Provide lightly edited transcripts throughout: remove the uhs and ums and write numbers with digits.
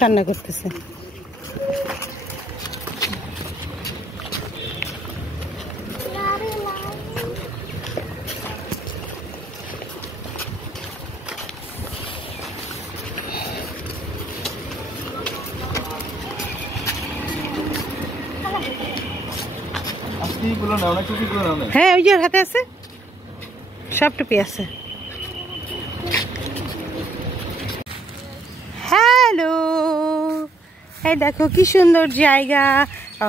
কান্না করতেছে। হ্যাঁ ওই যে ওর হাতে আছে, সব টুপি আছে। হ্যালো, এই দেখো কি সুন্দর জায়গা,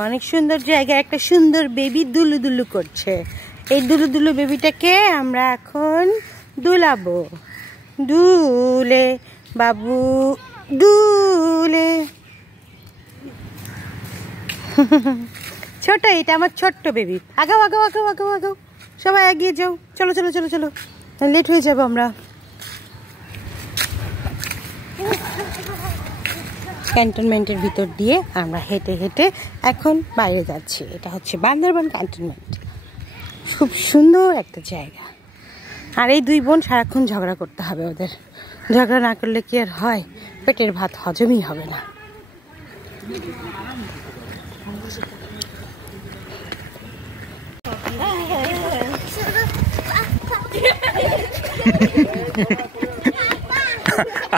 অনেক সুন্দর জায়গা। একটা সুন্দর বেবি দুলু দুলু করছে। এই দুলু দুলু বেবিটাকে আমরা এখন দুলাবো। দুলে বাবু দুলে। ছোট, এটা আমার ছোট্ট বেবি। আগাও আগাও আগাও আগাও আগাও, সবাই এগিয়ে যাও। চলো চলো চলো চলো, লেট হয়ে যাবো আমরা। ক্যান্টনমেন্টের ভিতর দিয়ে আমরা হেঁটে হেঁটে এখন বাইরে যাচ্ছি। এটা হচ্ছে বান্দরবান ক্যান্টনমেন্ট। খুব সুন্দর একটা জায়গা। আর এই দুই বোন সারাক্ষণ ঝগড়া করতে হবে ওদের। ঝগড়া না করলে কি আর হয়? পেটের ভাত হজমই হবে না।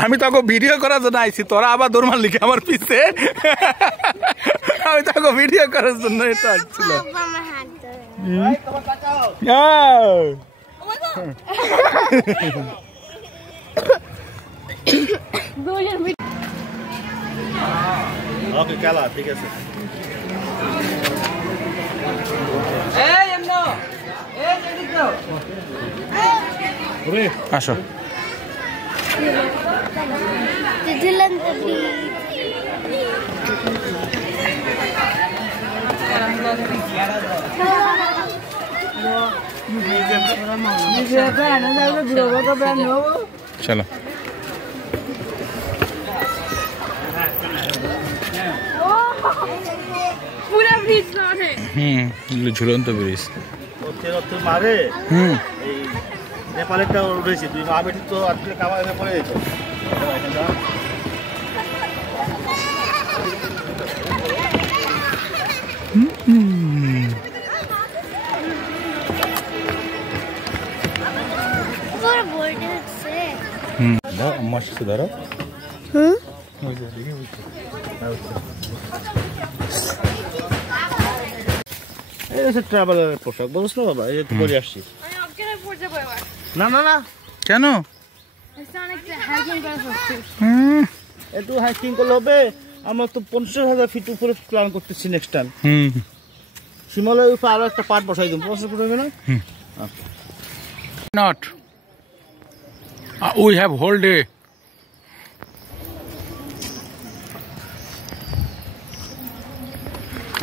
আমি তোকে ভিডিও করার জন্য আইছি, তোরা আবার দৌড় লিখে আমার পিছে। আমি তোকে ভিডিও করার জন্য এটা আসছিল। ওকে কালা ঠিক আছে। আসো। চলো। ঝুলন্ত ব্রিজ মারে। এই নেপালেরটা রয়েছে, তুই মা বেটি তো আজকে কামাই পড়ে যেত। ধরো ট্রাভেলারের পোশাক বলছ না বাবা, এই তো পরে আসছি। না না না, কেন একটু হাইকিং করলে হবে। আমরা তো 50,000 ফিট উপরে প্ল্যান করতেছি নেক্সট টাইম। হিমালয়ের উপরে আরো একটা পার্ট বসাই দিন। 50 ফুট হবে না? Not we have whole day.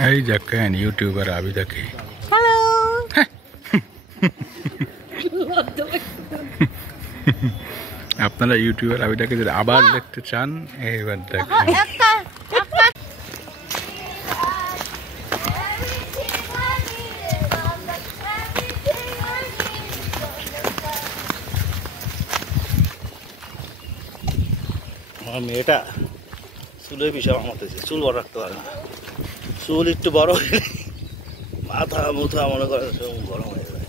এই দেখেন ইউটিউবার আবিদাকে। হ্যালো। আপনারা ইউটিউবার আবিদাকে যদি আবার দেখতে চান এইবার দেখেন। আমার মেয়েটা চুলের বিষয় আমারতেছে, চুল বড় রাখতে পারে না। চুল একটু বড় হয়ে মাথা মুথা মনে করে সব গরম হয়ে যায়।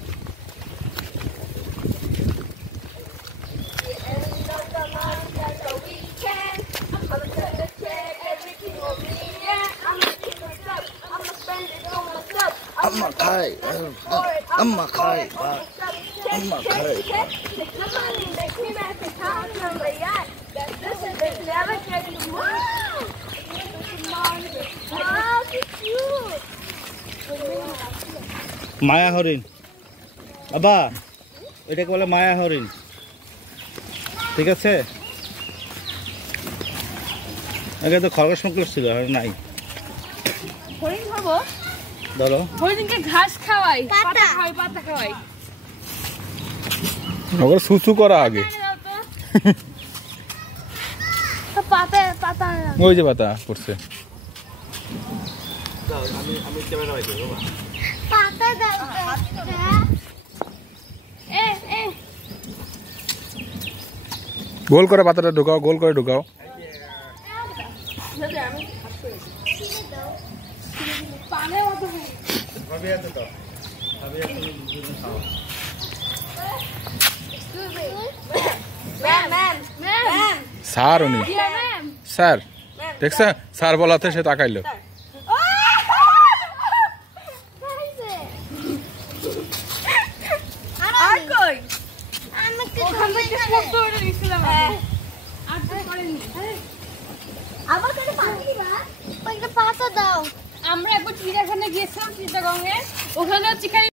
আম্মা খাই, আম্মা খাই, আম্মা খাই। মায়া হরিণ বাবা, এটাকে বলে মায়া হরিণ। ঠিক আছে, আগে তো খরগোশ মকলস ছিল, আর নাই। হরিণ খাবো, ধরো হরিণকে ঘাস খাওয়াই, পাতা খাওয়াই, পাতা খাওয়াই। ওগুলো সুসু করা আগে। পাতা পাতা ওই যে পাতা পড়ছে। আমি ক্যামেরা বাইতে বাবা, পাতা দাও। গোল করে পাতাটা ঢুকাও, গোল করে ঢুকাও। স্যার উনি স্যার দেখছে স্যার বলাতে সে তাকাইলো পাতা দাও। আমরা একবার চিড়িয়াখানা গিয়েছিলাম চিটাগংয়ে, ওখানে হচ্ছে খালি